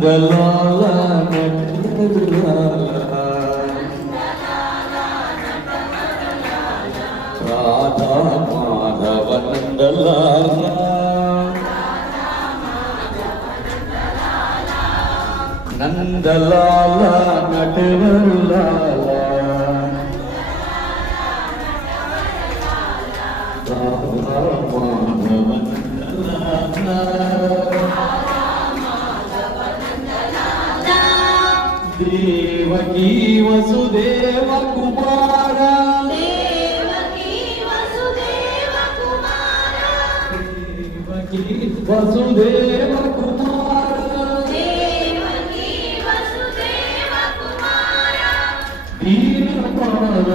నందలాల నటవరలాల రాధా మాధవ నందలాల నందలాల నటవరలాల రాధా మాధవ దేవకీ వసుదేవ కుమార దేవకీ వసుదేవ కుమార దీన పార